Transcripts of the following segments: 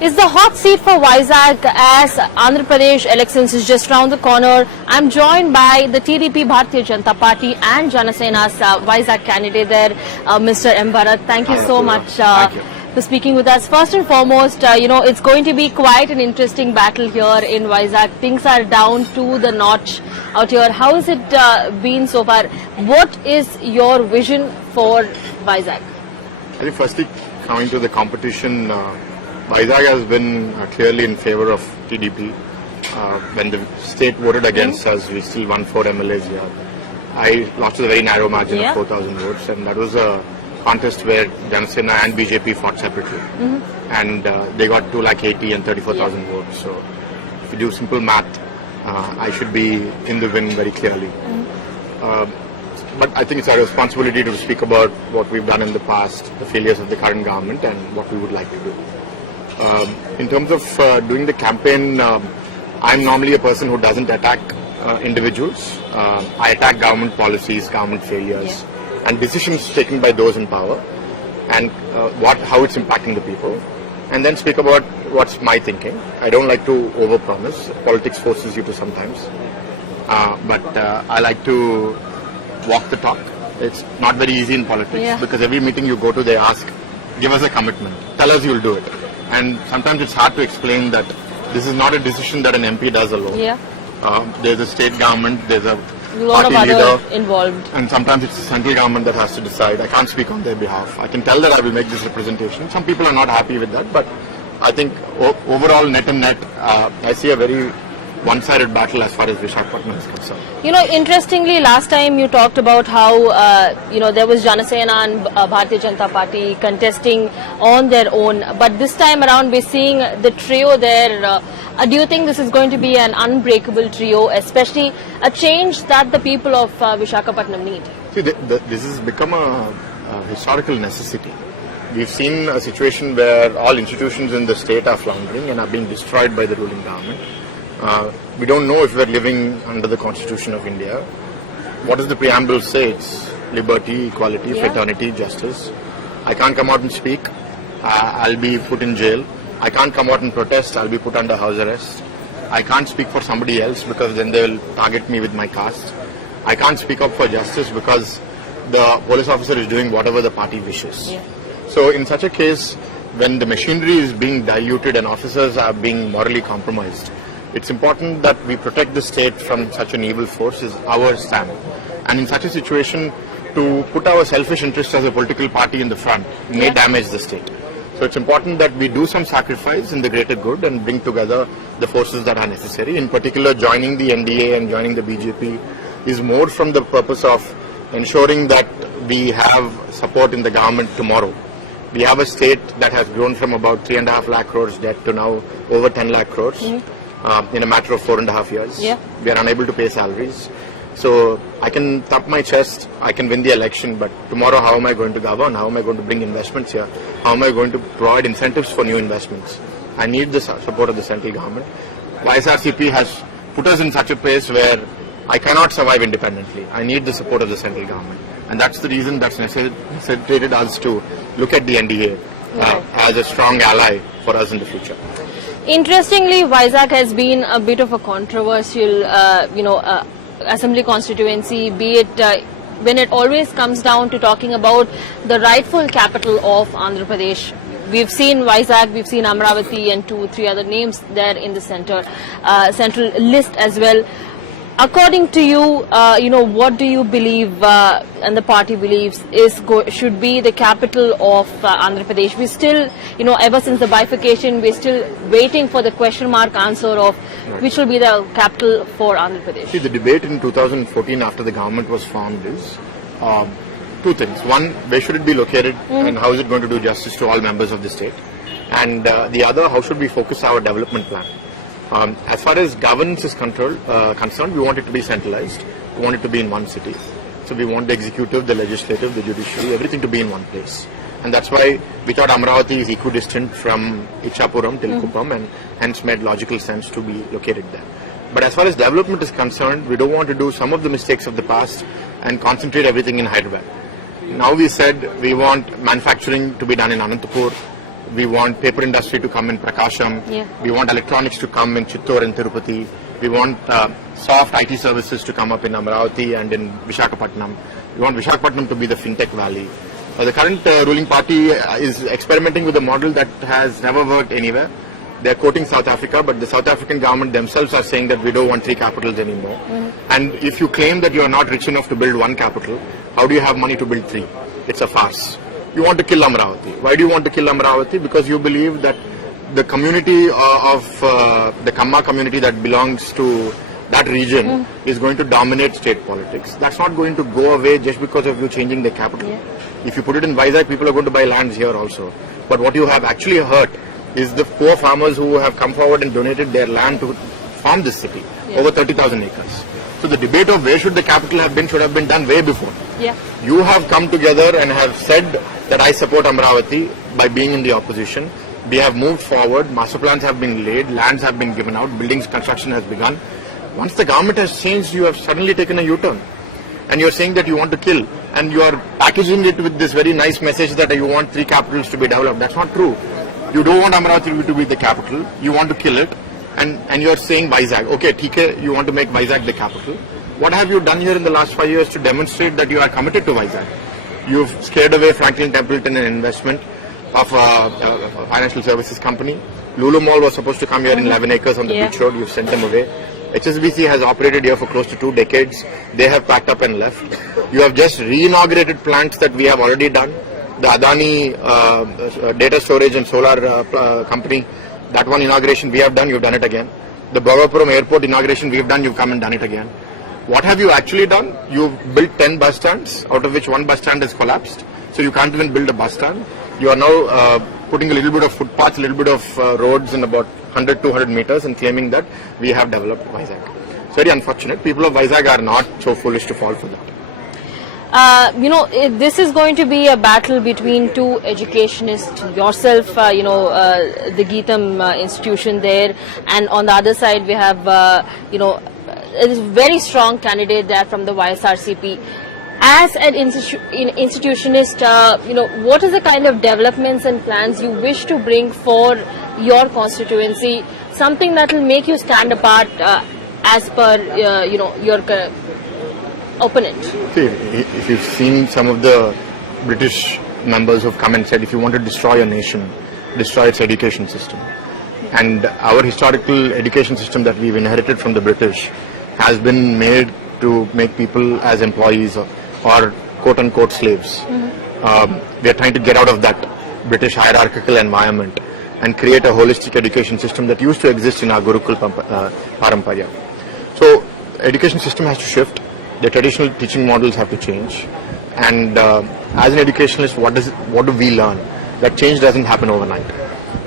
Is the hot seat for Vizag as Andhra Pradesh elections is just round the corner. I'm joined by the TDP Bharatiya Janata Party and Janasena's Vizag candidate there, Mr. Sribharat. Thank you so much for speaking with us. First and foremost, it's going to be quite an interesting battle here in Vizag. Things are down to the notch out here. How has it been so far? What is your vision for Vizag? I think firstly, coming to the competition, Vizag has been clearly in favor of TDP. When the state voted against us, we still won 4 MLAs here. I lost a very narrow margin of 4,000 votes, and that was a contest where Janasena and BJP fought separately. And they got 280 and 34,000 votes. So if you do simple math, I should be in the win very clearly. But I think it's our responsibility to speak about what we've done in the past, the failures of the current government, and what we would like to do. In terms of doing the campaign, I'm normally a person who doesn't attack individuals. I attack government policies, government failures, and decisions taken by those in power, and how it's impacting the people, and then speak about what's my thinking. I don't like to overpromise. Politics forces you to sometimes, but I like to walk the talk. It's not very easy in politics because every meeting you go to, they ask, give us a commitment, tell us you'll do it. And sometimes it's hard to explain that this is not a decision that an MP does alone. There's a state government, there's a lot of party others leader, involved. and sometimes it's the central government that has to decide. I can't speak on their behalf. I can tell that I will make this representation. Some people are not happy with that, but I think overall, net and net, I see a very one-sided battle as far as Visakhapatnam is concerned. Interestingly, last time you talked about how, there was Janasena and Bharatiya Janata Party contesting on their own. But this time around, we're seeing the trio there. Do you think this is going to be an unbreakable trio, especially a change that the people of Visakhapatnam need? See, this has become a historical necessity. We've seen a situation where all institutions in the state are floundering and are being destroyed by the ruling government. We don't know if we're living under the Constitution of India. What does the preamble say? It's liberty, equality, fraternity, justice. I can't come out and speak. I'll be put in jail. I can't come out and protest. I'll be put under house arrest. I can't speak for somebody else because then they will target me with my caste. I can't speak up for justice because the police officer is doing whatever the party wishes. So in such a case, when the machinery is being diluted and officers are being morally compromised, it's important that we protect the state from such an evil force is our stand. And in such a situation, to put our selfish interest as a political party in the front may damage the state. So it's important that we do some sacrifice in the greater good and bring together the forces that are necessary. In particular, joining the NDA and joining the BJP is more from the purpose of ensuring that we have support in the government tomorrow. We have a state that has grown from about 3.5 lakh crores debt to now over 10 lakh crores. In a matter of 4.5 years. We are unable to pay salaries. So I can thump my chest, I can win the election, but tomorrow how am I going to govern? How am I going to bring investments here? How am I going to provide incentives for new investments? I need the support of the central government. YSRCP has put us in such a place where I cannot survive independently. I need the support of the central government. And that's the reason that's necessitated us to look at the NDA as a strong ally for us in the future. Interestingly, Vizag has been a bit of a controversial, assembly constituency, be it when it always comes down to talking about the rightful capital of Andhra Pradesh. We've seen Vizag, we've seen Amravati and 2-3 other names there in the central list as well. According to you, what do you believe and the party believes should be the capital of Andhra Pradesh? We still, ever since the bifurcation, we're still waiting for the question mark answer of which will be the capital for Andhra Pradesh. See, the debate in 2014 after the government was formed is two things. One, where should it be located and how is it going to do justice to all members of the state? And the other, how should we focus our development plan? As far as governance is concerned, we want it to be centralized. We want it to be in one city. So we want the executive, the legislative, the judiciary, everything to be in one place. And that's why we thought Amravati is equidistant from Ichapuram, Tilkupam, and hence made logical sense to be located there. But as far as development is concerned, we don't want to do some of the mistakes of the past and concentrate everything in Hyderabad. Now we said we want manufacturing to be done in Anantapur, We want paper industry to come in Prakasham. Yeah. We want electronics to come in Chittor and Tirupati. We want soft IT services to come up in Amaravati and in Visakhapatnam. We want Visakhapatnam to be the fintech valley. The current ruling party is experimenting with a model that has never worked anywhere. They are quoting South Africa, but the South African government themselves are saying that we don't want 3 capitals anymore. And if you claim that you are not rich enough to build 1 capital, how do you have money to build 3? It's a farce. You want to kill Amaravati. Why do you want to kill Amaravati? Because you believe that the community of the Kamma community that belongs to that region is going to dominate state politics. That's not going to go away just because of you changing the capital. Yeah. If you put it in Vizag, people are going to buy lands here also. But what you have actually hurt is the poor farmers who have come forward and donated their land to farm this city, over 30,000 acres. So the debate of where should the capital have been should have been done way before. Yeah. You have come together and have said that I support Amaravati by being in the opposition. We have moved forward, master plans have been laid, lands have been given out, buildings construction has begun. Once the government has changed, you have suddenly taken a U-turn. And you're saying that you want to kill, and you are packaging it with this very nice message that you want 3 capitals to be developed. That's not true. You don't want Amaravati to be the capital, you want to kill it, and you're saying Vizag. Okay, TK, you want to make Vizag the capital. What have you done here in the last 5 years to demonstrate that you are committed to Vizag? You've scared away Franklin Templeton an investment of a financial services company. Lulu Mall was supposed to come here in 11 acres on the beach road. You've sent them away. HSBC has operated here for close to 2 decades. They have packed up and left. You have just re-inaugurated plants that we have already done. The Adani data storage and solar company, that one inauguration we have done, you've done it again. The Bhagavapuram airport inauguration we have done, you've come and done it again. What have you actually done? You've built 10 bus stands, out of which 1 bus stand has collapsed. So you can't even build a bus stand. You are now putting a little bit of footpaths, a little bit of roads in about 100-200 meters and claiming that we have developed Vizag. It's very unfortunate. People of Vizag are not so foolish to fall for that. This is going to be a battle between 2 educationists, yourself, the Geetam institution there, and on the other side we have, a very strong candidate there from the YSRCP. As an institutionist, what is the kind of developments and plans you wish to bring for your constituency? Something that will make you stand apart as per, your opponent. See, if you've seen some of the British members who have come and said, if you want to destroy a nation, destroy its education system. And our historical education system that we've inherited from the British has been made to make people as employees or quote-unquote slaves. We are trying to get out of that British hierarchical environment and create a holistic education system that used to exist in our Gurukul Paramparya. So, education system has to shift. The traditional teaching models have to change. And as an educationalist, what do we learn? That change doesn't happen overnight.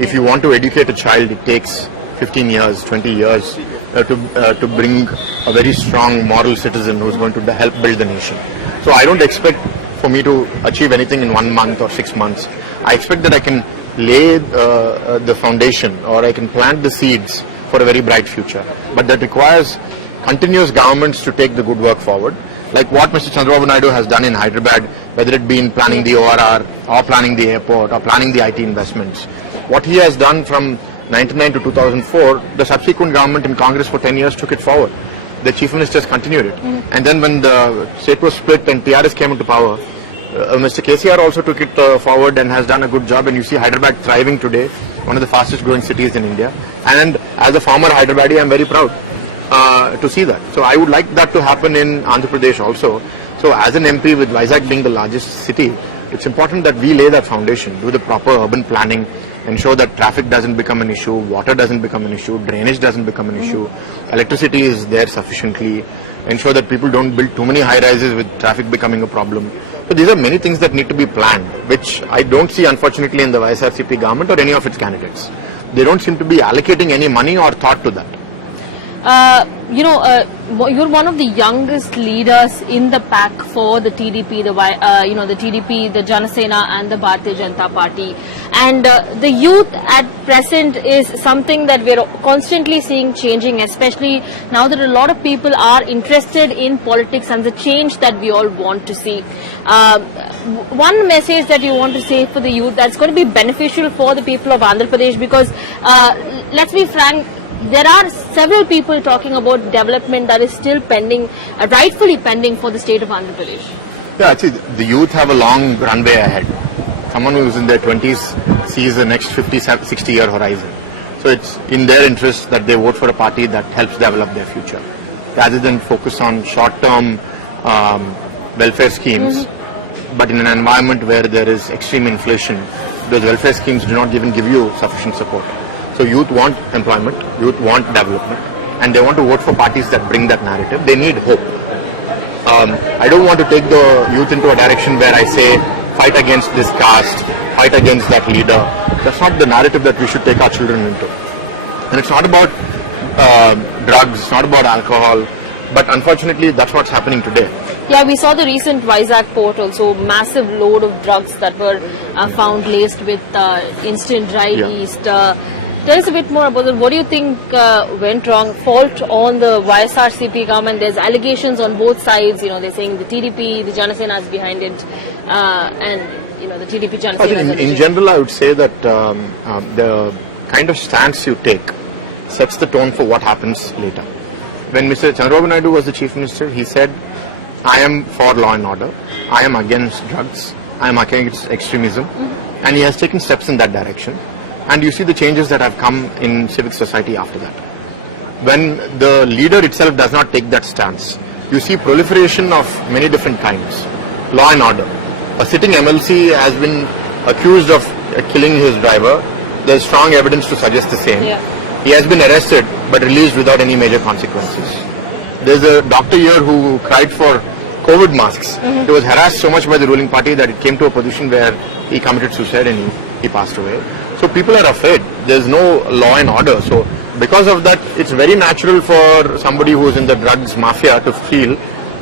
If you want to educate a child, it takes 15 years, 20 years to bring a very strong moral citizen who's going to help build the nation. So I don't expect for me to achieve anything in 1 month or 6 months. I expect that I can lay the foundation, or I can plant the seeds for a very bright future. But that requires continuous governments to take the good work forward, like what Mr. Chandrababu Naidu has done in Hyderabad, whether it be in planning the ORR or planning the airport or planning the IT investments. What he has done from 1999 to 2004, the subsequent government in Congress for 10 years took it forward. The Chief Ministers continued it. And then when the state was split and TRS came into power, Mr. KCR also took it forward and has done a good job, and you see Hyderabad thriving today, one of the fastest growing cities in India. And as a former Hyderabadi, I am very proud to see that. So I would like that to happen in Andhra Pradesh also. So as an MP, with Vizag being the largest city, it's important that we lay that foundation, do the proper urban planning, ensure that traffic doesn't become an issue, water doesn't become an issue, drainage doesn't become an issue, electricity is there sufficiently, ensure that people don't build too many high-rises with traffic becoming a problem. So these are many things that need to be planned, which I don't see unfortunately in the YSRCP government or any of its candidates. They don't seem to be allocating any money or thought to that. you're one of the youngest leaders in the pack for the TDP, the TDP, the Janasena and the Bharatiya Janata Party. And the youth at present is something that we're constantly seeing changing, especially now that a lot of people are interested in politics and the change that we all want to see. One message that you want to say for the youth that's going to be beneficial for the people of Andhra Pradesh, because let's be frank, there are several people talking about development that is still pending, rightfully pending for the state of Andhra Pradesh. Yeah, actually, the youth have a long runway ahead. Someone who's in their 20s sees the next 50, 60-year horizon. So it's in their interest that they vote for a party that helps develop their future, rather than focus on short-term welfare schemes. But in an environment where there is extreme inflation, those welfare schemes do not even give you sufficient support. So youth want employment, youth want development, and they want to vote for parties that bring that narrative. They need hope. I don't want to take the youth into a direction where I say, fight against this caste, fight against that leader. That's not the narrative that we should take our children into. And it's not about drugs, it's not about alcohol, but unfortunately that's what's happening today. Yeah, we saw the recent Vizag port also, massive load of drugs that were found laced with instant dry yeast. Tell us a bit more about it. What do you think went wrong? Fault on the YSRCP government. There's allegations on both sides. They're saying the TDP, the Janasena is behind it, and the TDP Janasena. I think in general, I would say that the kind of stance you take sets the tone for what happens later. When Mr. Chandrababu Naidu was the Chief Minister, he said, I am for law and order, I am against drugs, I am against extremism, and he has taken steps in that direction. And you see the changes that have come in civic society after that. When the leader itself does not take that stance, you see proliferation of many different kinds. Law and order. A sitting MLC has been accused of killing his driver. There is strong evidence to suggest the same. Yeah. He has been arrested but released without any major consequences. There's a doctor here who cried for COVID masks. He was harassed so much by the ruling party that it came to a position where he committed suicide and he passed away. So people are afraid. There's no law and order. So because of that, it's very natural for somebody who's in the drugs mafia to feel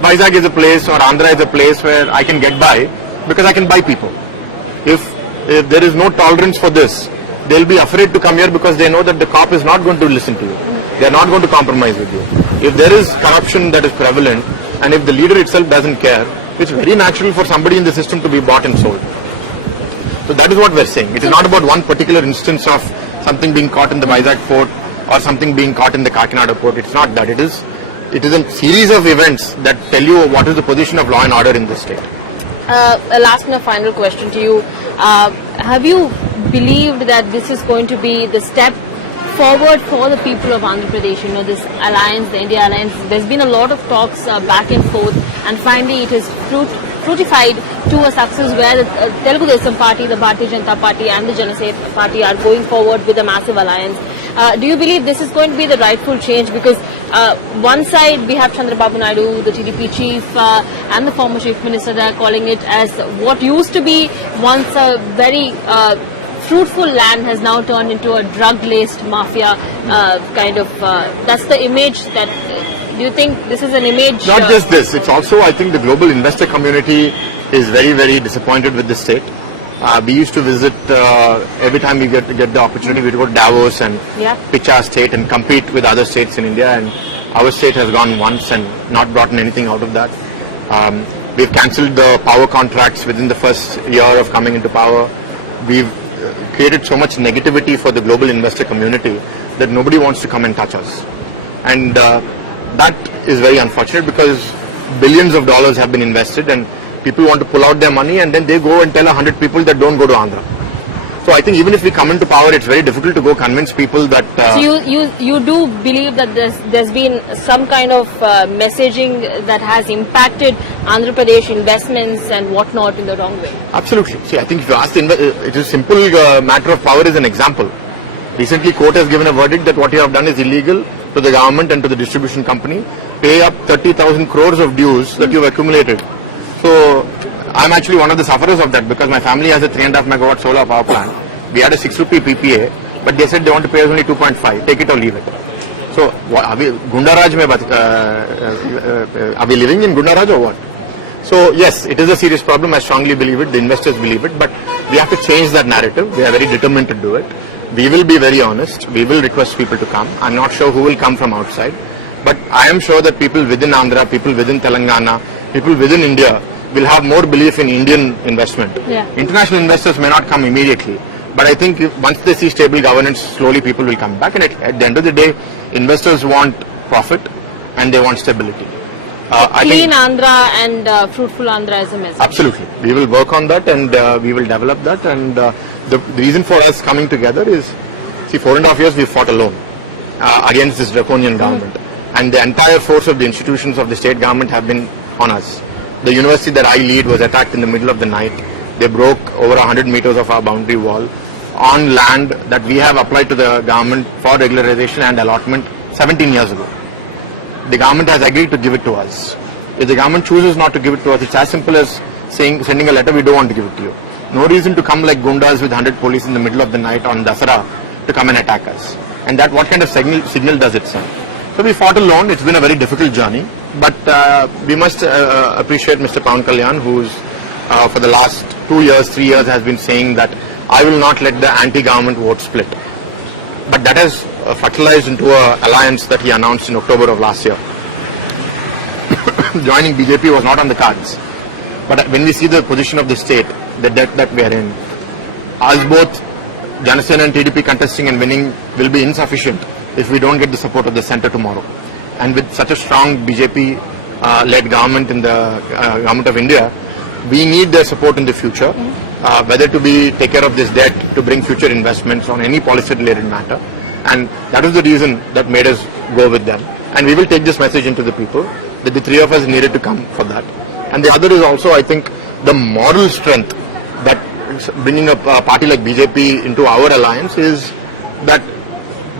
Vizag is a place or Andhra is a place where I can get by because I can buy people. If there is no tolerance for this, they'll be afraid to come here because they know that the cop is not going to listen to you. They're not going to compromise with you. If there is corruption that is prevalent and if the leader itself doesn't care, it's very natural for somebody in the system to be bought and sold. So that is what we're saying. It is not about one particular instance of something being caught in the Vizag port or something being caught in the Kakinada port. It's not that. It is a series of events that tell you what is the position of law and order in this state. A last and a final question to you. Have you believed that this is going to be the step forward for the people of Andhra Pradesh? This alliance, the India alliance, there's been a lot of talks back and forth, and finally it is fruitified to a success where the Telugu Desam Party, the Bharatiya Janata Party and the Janasena Party are going forward with a massive alliance. Do you believe this is going to be the rightful change? Because one side we have Chandrababu Naidu, the TDP chief and the former chief minister, they are calling it as what used to be once a very fruitful land has now turned into a drug-laced mafia that's the image that... Do you think this is an image? Not just this, it's also, I think the global investor community is very, very disappointed with the state. We used to visit, every time we get the opportunity, we go to Davos and pitch our state and compete with other states in India, and our state has gone once and not brought anything out of that. We've cancelled the power contracts within the first year of coming into power. We've created so much negativity for the global investor community that nobody wants to come and touch us. And that is very unfortunate because billions of dollars have been invested and people want to pull out their money and then they go and tell 100 people that don't go to Andhra. So I think even if we come into power, it's very difficult to go convince people that... So you do believe that there's been some kind of messaging that has impacted Andhra Pradesh investments and whatnot in the wrong way? Absolutely. See, I think if you ask it is a simple matter of power is an example. Recently, court has given a verdict that what you have done is illegal to the government and to the distribution company. Pay up 30,000 crores of dues that you've accumulated. So I'm actually one of the sufferers of that because my family has a 3.5 megawatt solar power plant. We had a 6 rupee PPA, but they said they want to pay us only 2.5. Take it or leave it. So, are we Gundaraj are we living in Gundaraj or what? So yes, it is a serious problem. I strongly believe it. The investors believe it. But we have to change that narrative. We are very determined to do it. We will be very honest. We will request people to come. I'm not sure who will come from outside. But I am sure that people within Andhra, people within Telangana, people within India will have more belief in Indian investment. Yeah. International investors may not come immediately. But I think once they see stable governance, slowly people will come back. And at the end of the day, investors want profit and they want stability. Clean Andhra and fruitful Andhra is a message. Absolutely. We will work on that and we will develop that. And the reason for us coming together is, see, 4.5 years we fought alone against this draconian government. And the entire force of the institutions of the state government have been on us. The university that I lead was attacked in the middle of the night. They broke over 100 meters of our boundary wall on land that we have applied to the government for regularization and allotment 17 years ago. The government has agreed to give it to us. If the government chooses not to give it to us, it's as simple as sending a letter, we don't want to give it to you. No reason to come like gundas with 100 police in the middle of the night on Dasara to come and attack us. And that, what kind of signal does it send? So we fought alone. It's been a very difficult journey. But we must appreciate Mr. Pawan Kalyan, who's for the last 2 years, 3 years has been saying that I will not let the anti-government vote split. But that has fertilized into an alliance that he announced in October of last year. Joining BJP was not on the cards. But when we see the position of the state, the debt that we are in, us both, Janasena and TDP contesting and winning will be insufficient if we don't get the support of the centre tomorrow. And with such a strong BJP-led government in the government of India, we need their support in the future, whether to take care of this debt, to bring future investments on any policy-related matter. And that is the reason that made us go with them. And we will take this message into the people, that the three of us needed to come for that. And the other is also, I think, the moral strength that bringing a party like BJP into our alliance is that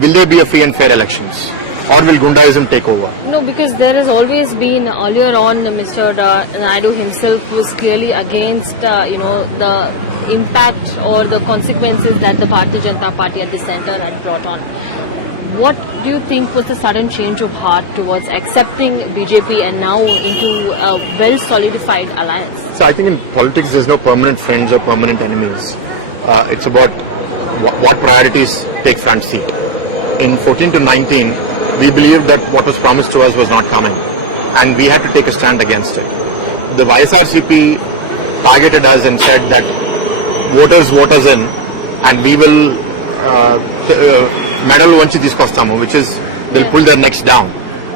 will there be a free and fair elections? Or will Gundaism take over? No, because there has always been, earlier on, Mr. Naidu himself was clearly against, the impact or the consequences that the Bharatiya Janata Party at the centre had brought on. What do you think was the sudden change of heart towards accepting BJP and now into a well-solidified alliance? So I think in politics there's no permanent friends or permanent enemies. It's about what priorities take front seat. In 14 to 19, we believed that what was promised to us was not coming, and we had to take a stand against it. The YSRCP targeted us and said that voters vote us in, and we will medal vanchi తీసుకొస్తాము, which is they'll pull their necks down.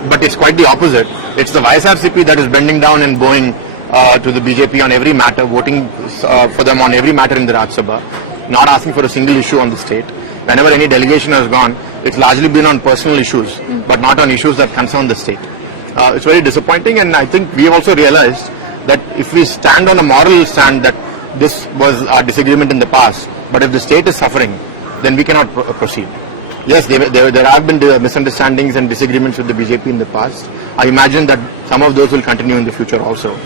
But it's quite the opposite. It's the YSRCP that is bending down and bowing to the BJP on every matter, voting for them on every matter in the Rajya Sabha, not asking for a single issue on the state. Whenever any delegation has gone, it's largely been on personal issues, but not on issues that concern the state. It's very disappointing, and I think we have also realized that if we stand on a moral stand that this was our disagreement in the past, but if the state is suffering, then we cannot proceed. Yes, there have been misunderstandings and disagreements with the BJP in the past. I imagine that some of those will continue in the future also.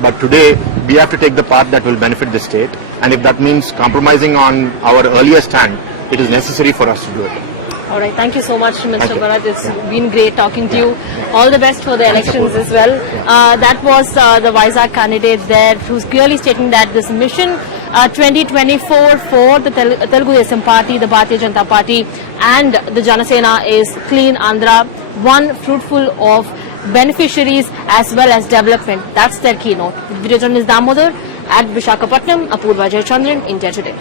But today, we have to take the path that will benefit the state, and if that means compromising on our earlier stand, it is necessary for us to do it. All right. Thank you so much, Mr. Sribharat. It's been great talking to you. All the best for the elections as well. That was the Vizag candidate there who's clearly stating that this mission 2024 for the Telugu Desam Party, the Bharatiya Janata Party and the Janasena is Clean Andhra, one fruitful of beneficiaries as well as development. That's their keynote. Video journalist Damodar at Visakhapatnam, Apurva Jayachandran, India Today.